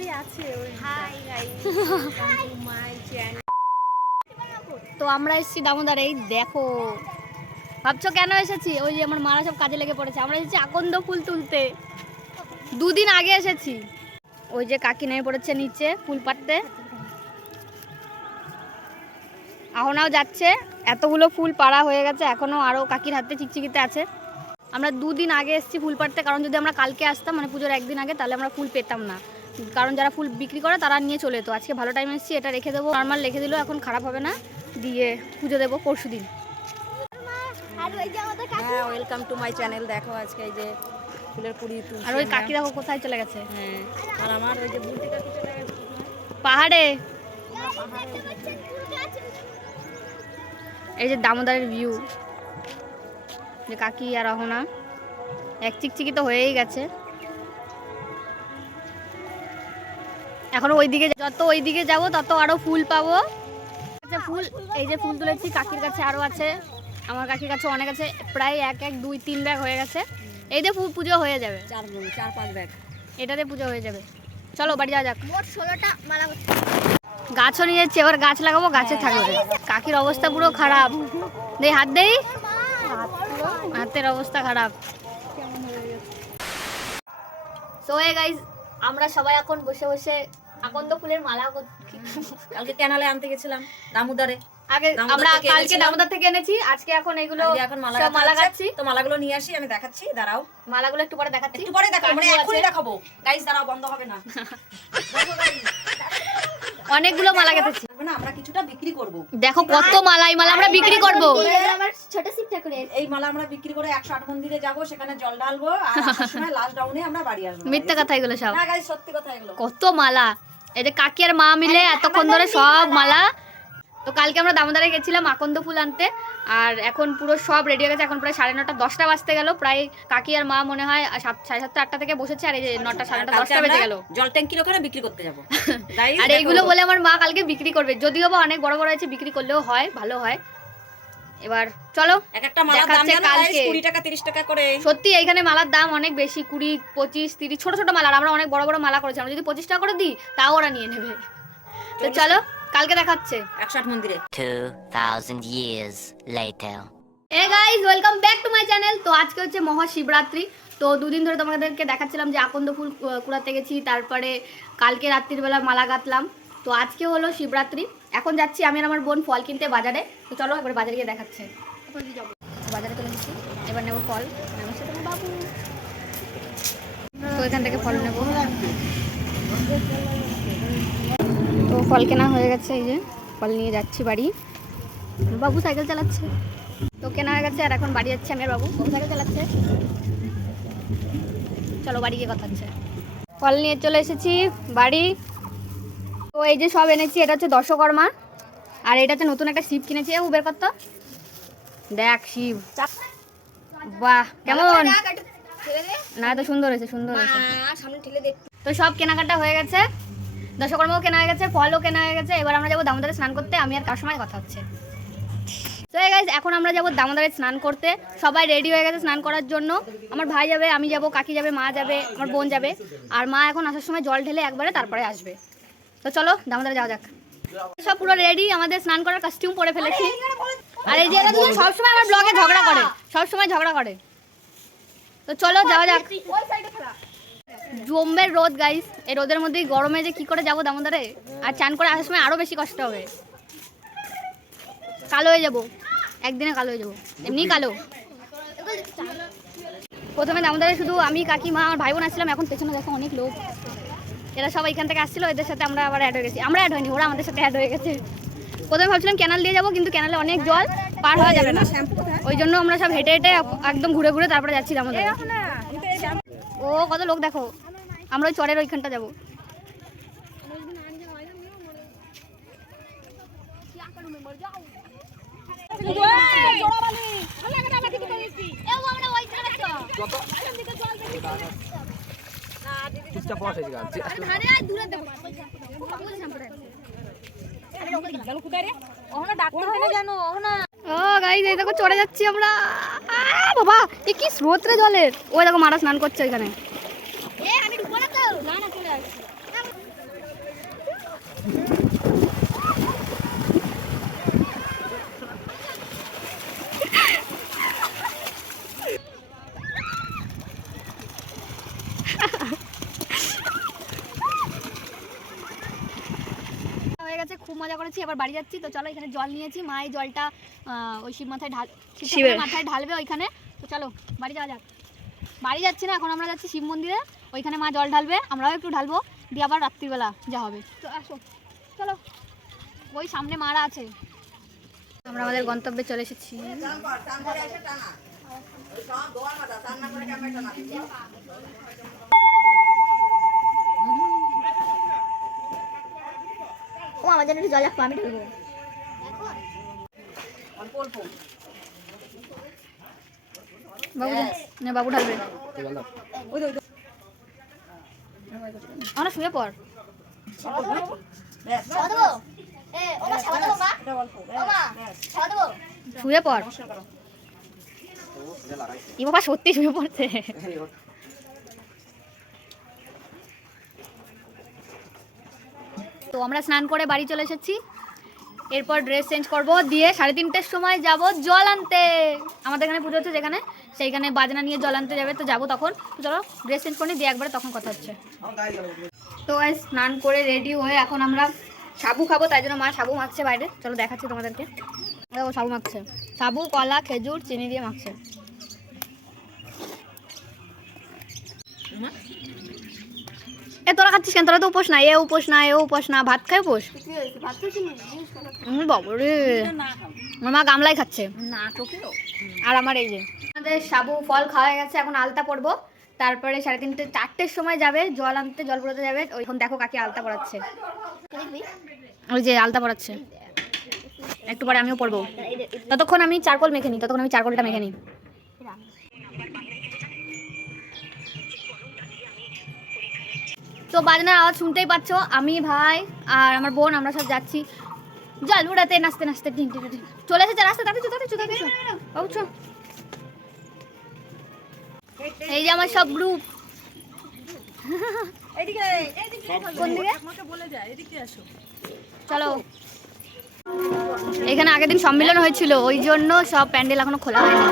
দাঁড়িয়ে আছে ওই হাই গাইস মাই চ্যানেল তো আমরা এসেছি দামোদর এই দেখো। ভাবছ কেন এসেছি? ওই যে আমার মারা সব কাজে লেগে পড়েছে। আমরা এসেছি আকন্দ ফুল তুলতে। দুদিন আগে এসেছি। ওই যে কাকি নেমে পড়েছে নিচে ফুল পাড়তে। আহনাও যাচ্ছে। এতগুলো ফুল পাড়া হয়ে গেছে। এখনও আরও কাকির হাতে চিকচিকিতে আছে। আমরা দুদিন আগে এসেছি ফুল পাড়তে। কারণ যদি আমরা কালকে আসতাম মানে পুজোর একদিন আগে তাহলে আমরা ফুল পেতাম না। কারণ যারা ফুল বিক্রি করে তারা নিয়ে চলে যেত। আজকে ভালো টাইম এসেছি এটা রেখে দেবো। নর্মাল রেখে দিলেও এখন খারাপ হবে না। দিয়ে পুজো দেবো পরশু দিন। হ্যাঁ ওয়েলকাম টু মাই চ্যানেল দেখো আজকে এই যে ফুলের কুড়ি তুলছি আর ওই কাকি দেখো কোথায় চলে গেছে। হ্যাঁ আর আমার ওই যে বুলটি কাকি চলে গেছে। পাহাড়ে। এই যে দামোদরের ভিউ যে কাকি আর অহনা। এক চিকচিকি তো হয়েই গেছে। এখন ওইদিকে যত ওইদিকে যাব তত আরও ফুল পাবো। আচ্ছা ফুল এই যে ফুল তুলেছি কাকির কাছে আরও আছে। আমার কাকির কাছে অনেক আছে প্রায় এক এক দুই তিন ব্যাগ হয়ে গেছে। এই যে ফুল পুজো হয়ে যাবে। চার চার পাঁচ ব্যাগ। এটাতে পুজো হয়ে যাবে। চলো বাড়ি যাওয়া যাক। মোট ষোলোটা মালা গাছও নিয়ে যাচ্ছি এবার গাছ লাগাবো গাছে থাকবে। কাকির অবস্থা পুরো খারাপ। দেই হাত দেই। হাতের অবস্থা খারাপ। সো হে গাইস আমরা সবাই এখন বসে বসে আকন্দ ফুলের মালা কালকে ক্যানালে আনতে গেছিলাম দামুদারে। আগে আমরা কালকে। দামোদর থেকে এনেছি আজকে এখন এগুলো এখন মালা মালা। গাচ্ছি তো মালাগুলো নিয়ে আসি আমি দেখাচ্ছি দাঁড়াও। মালাগুলো একটু পরে দেখাচ্ছি। একটু পরে দেখাবো মানে এখনই দেখাবো। গাইস দাঁড়াও বন্ধ হবে না। অনেকগুলো মালা গেঁথেছি আমরা কিছুটা বিক্রি করব। দেখো কত মালা এই মালা আমরা বিক্রি করব। আমার ছোট শিব ঠাকুরের। এই মালা আমরা বিক্রি করে একশো আট মন্দিরে যাব সেখানে জল ঢালবো আর সময় লাস্ট ডাউনে আমরা বাড়ি আসব। মিথ্যা কথা এগুলো সব। না গাইস সত্যি কথা এগুলো। কত মালা। এই যে কাকি আর মা মিলে এতক্ষণ ধরে সব মালা তো কালকে আমরা দামোদারে গেছিলাম আকন্দ ফুল আনতে আর এখন পুরো সব রেডি হয়ে গেছে। এখন প্রায় সাড়ে নটা দশটা বাজতে গেল। প্রায় কাকি আর মা মনে হয় সাড়ে সাতটা আটটা থেকে বসেছে আর এই যে নটা সাড়ে নটা দশটা বেজে গেল। জল ট্যাঙ্কির ওখানে বিক্রি করতে যাব। আর এইগুলো বলে আমার মা কালকে বিক্রি করবে। যদিও বা অনেক বড় বড় আছে বিক্রি করলেও হয় ভালো হয়। এবার চলো এক একটা মালার দাম দেখাচ্ছে জানো guys? কালকে। কুড়ি টাকা তিরিশ টাকা করে। সত্যি এইখানে মালার দাম অনেক বেশি কুড়ি পঁচিশ তিরিশ ছোট ছোট মালা আর আমরা অনেক বড় বড় মালা করেছি। আমরা যদি পঁচিশ টাকা করে দিই তাও ওরা নিয়ে নেবে। তো চলো কালকে দেখাচ্ছে। একশো আট মন্দিরে। 2,000 years later. Hey guys welcome back to my channel তো আজকে হচ্ছে মহাশিবরাত্রি। তো দুদিন ধরে তোমাদেরকে দেখাচ্ছিলাম যে আকন্দ ফুল কুড়াতে গেছি। তারপরে কালকে রাত্রির বেলা মালা গাঁথলাম। তো আজকে হলো শিবরাত্রি। এখন যাচ্ছি আমি আর আমার বোন ফল কিনতে বাজারে। তো চলো এবার বাজারে গিয়ে দেখাচ্ছে। বাজারে চলে এসেছি। এবার নেব ফল। আমার সাথে বাবু। তো এখান থেকে ফল নেব। ফল কেনা হয়ে গেছে এই যে ফল নিয়ে যাচ্ছি বাড়ি। বাবু সাইকেল চালাচ্ছে। তো কেনা হয়ে গেছে আর এখন বাড়ি যাচ্ছে আমি আর বাবু। বাবু সাইকেল চালাচ্ছে। চলো বাড়ি গিয়ে কথা হচ্ছে। ফল নিয়ে চলে এসেছি বাড়ি। তো এই যে সব এনেছি এটা হচ্ছে দশকর্মা। আর এটা হচ্ছে নতুন একটা শিব কিনেছি। উবের কত দেখ শিব। বাহ কেমন? না তো সুন্দর হয়েছে সুন্দর হয়েছে। তো সব কেনাকাটা হয়ে গেছে। দশকর্মাও কেনা হয়ে গেছে, ফলও কেনা হয়ে গেছে। এবার আমরা যাব দামোদরে স্নান করতে, আমি আর কার সময় কথা হচ্ছে। তো গাইজ এখন আমরা যাব দামোদরে স্নান করতে। সবাই রেডি হয়ে গেছে স্নান করার জন্য। আমার ভাই যাবে, আমি যাব, কাকি যাবে, মা যাবে, আমার বোন যাবে। আর মা এখন আসার সময় জল ঢেলে একবারে তারপরে আসবে। তো চলো, দামোদরে যাওয়া যাক। সব পুরো রেডি আমাদের স্নান করার কাস্টিউম পরে ফেলেছি। আর এই এরা দুজন সবসময় আমার ব্লগে ঝগড়া করে, সবসময় ঝগড়া করে। তো চলো, যাওয়া যাক। জম্বের রোদ গাইস এই রোদের মধ্যে গরমে যে কি করে যাব দামোদরে? আর চান করে আসার সময় আরও বেশি কষ্ট হবে। কালো হয়ে যাব। একদিনে কালো হয়ে যাব। এমনি কালো। প্রথমে দামোদরে শুধু আমি, কাকি, মা, আমার ভাই বোন আসছিলাম, এখন পেছনে দেখো অনেক লোক। এরা সবাই এখান থেকে আসছিল, এদের সাথে আমরা আবার অ্যাড হয়ে গেছি। আমরা অ্যাড হয়নি, ওরা আমাদের সাথে অ্যাড হয়ে গেছে। প্রথমে ভাবছিলাম ক্যানাল দিয়ে যাব, কিন্তু ক্যানালে অনেক জল পার হওয়া যাবে না। ওই জন্য আমরা সব হেঁটে হেঁটে একদম ঘুরে ঘুরে তারপরে যাচ্ছি দামোদরে। ও কত লোক দেখো। আমরা ওই চরের ওইখানটা যাব। ও এই দেখো চড়ে যাচ্ছি আমরা। বাবা এ কি স্রোতরে জলের? ওই দেখো মারা স্নান করছে ওইখানে। খুব মজা করেছি। এবার বাড়ি যাচ্ছি তো চলো এখানে জল নিয়েছি। মায়ের জলটা ওই শিব মাথায় ঢাল শিবের। মাথায় ঢালবে ওইখানে। তো চলো, বাড়ি যাওয়া যাক। বাড়ি যাচ্ছি না, এখন আমরা যাচ্ছি শিব মন্দিরে। ওইখানে মা জল ঢালবে, আমরাও একটু ঢালবো। দিয়ে আবার রাত্রিবেলা যা হবে। তো আসো, চলো। ওই সামনে মারা আছে। আমরা আমাদের গন্তব্যে চলে এসেছি। ও, আমার জন্য জল রাখব আমি ঢালবো। অল্প অল্প বাবু ঢালবে। শুয়ে পড়। শুয়ে পড়। ই বাবা, সত্যি শুয়ে পড়ছে। তো আমরা স্নান করে বাড়ি চলে এসেছি। এরপর ড্রেস চেঞ্জ করব। দিয়ে সাড়ে তিনটের সময় যাব জল আনতে। আমাদের এখানে পুজো হচ্ছে যেখানে? সেইখানে বাজনা নিয়ে জল আনতে যাবে তো যাব তখন। তো চলো ড্রেস চেঞ্জ করে দিয়ে একবারে তখন কথা হচ্ছে। তো স্নান করে রেডি হয়ে এখন আমরা সাবু খাব তাই জন্য মা সাবু মাখছে বাইরে। চলো দেখাচ্ছি তোমাদেরকে। ও সাবু মাখছে। সাবু কলা খেজুর চিনি দিয়ে মাখছে। এ তোরা খাচ্ছিস কেন? তোরা তো উপোস না। এ উপোস না এ উপোস না। ভাত খায় উপোস? বাবারে। আমার মা গামলাই খাচ্ছে। আর আমার এই যে। আমাদের সাবু ফল খাওয়া গেছে, এখন আলতা পড়ব তারপরে সাড়ে তিনটে, চারটের সময় যাবে, জল আনতে, জল পড়াতে যাবে ওইখন দেখো কাকি আলতা পড়াচ্ছে ওই যে আলতা পড়াচ্ছে একটু পরে আমিও পড়ব ততক্ষণ আমি চারকোল মেখে নিই ততক্ষণ আমি চারকোলটা মেখে নিই তো বাজনার আওয়াজ শুনতেই পাচ্ছ, আমি, ভাই আর আমার বোন, আমরা সব যাচ্ছি। জল উড়াতে, নাচতে নাচতে। চলে এসেছে রাস্তা, তাতে তাতে তাতে বাবু চ। এই যে আমার সব গ্রুপ এদিকে এদিকে কোন দিকে আমাকে বলে যায় এদিকে আসো। চলো। এখানে আগের দিন সম্মেলন হয়েছিল ওই জন্য সব প্যান্ডেল এখনও খোলা হয়নি।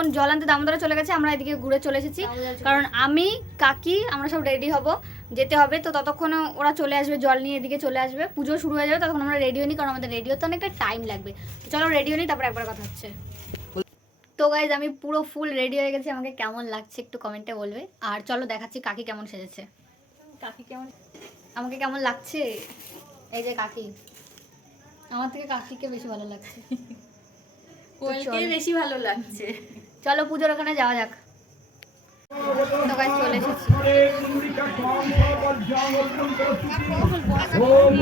এখন জল আনতে দামোদরে চলে গেছে আমরা এদিকে ঘুরে চলে এসেছি। কারণ আমি কাকি আমরা সব রেডি হব যেতে হবে। তো ততক্ষণ ওরা চলে আসবে জল নিয়ে এদিকে চলে আসবে। পুজো শুরু হয়ে যাবে তখন আমরা রেডিও নিই কারণ আমাদের রেডিও তো অনেকটা টাইম লাগবে। তো চলো রেডিও নিই তারপর একবার কথা হচ্ছে। তো গাইজ আমি পুরো ফুল রেডি হয়ে গেছি আমাকে কেমন লাগছে একটু কমেন্টে বলবে। আর চলো দেখাচ্ছি কাকি কেমন সেজেছে। কাকি কেমন? আমাকে কেমন লাগছে? এই যে কাকি। আমার থেকে কাকিকে বেশি ভালো লাগছে। কোয়েলকে বেশি ভালো লাগছে। চলো পুজোর ওখানে যাওয়া যাক। চলে ওম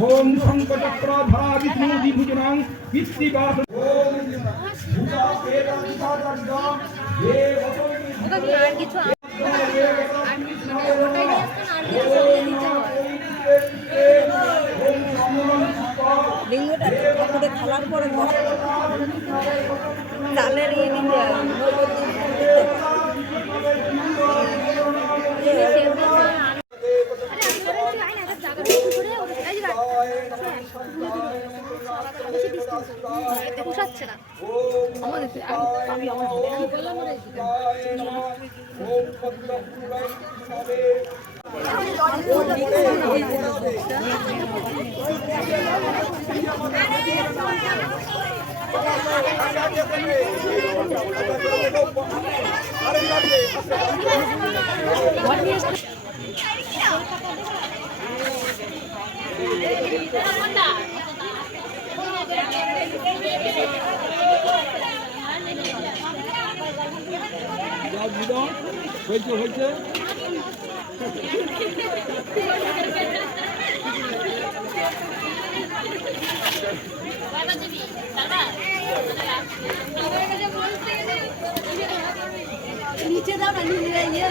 ওম তারপরে ঘর চালের ইয়ে দিতে হয়, নৈবেদ্য দিতে হয়। পোষাচ্ছে না হয়েছে হয়েছে ओम chưa đâu là lùi về nhá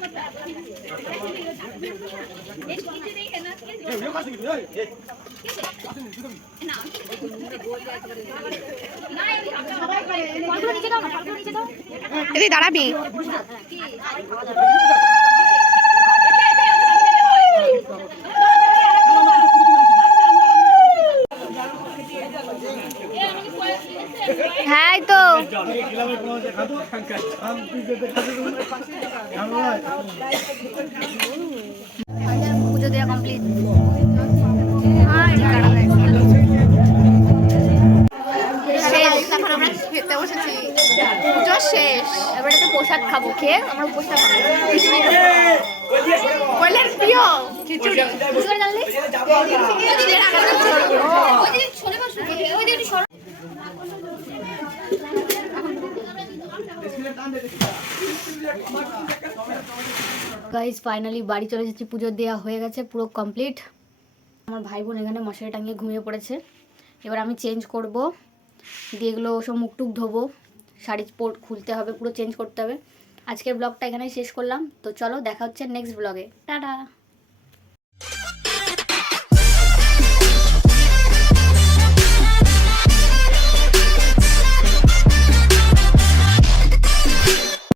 দাঁড়াবি হ্যাঁ এই তো পুজো দেওয়া কমপ্লিট খেতে বসেছি পুজো শেষ। এবারে তো প্রসাদ খাব খেয়ে আমরা উপোসটা খাব বললেন খিচুড়ি গাইজ ফাইনালি বাড়ি চলে এসেছি, পুজো দেওয়া হয়ে গেছে, পুরো কমপ্লিট আমার ভাই বোন এখানে মশারি টাঙিয়ে ঘুমিয়ে পড়েছে। এবার আমি চেঞ্জ করব। দিয়ে এগুলো সব মুখ টুক ধোবো, শাড়ি পর খুলতে হবে, পুরো চেঞ্জ করতে হবে। আজকের ব্লগটা এখানেই শেষ করলাম। তো চলো দেখা হচ্ছে নেক্সট ব্লগে টাটা!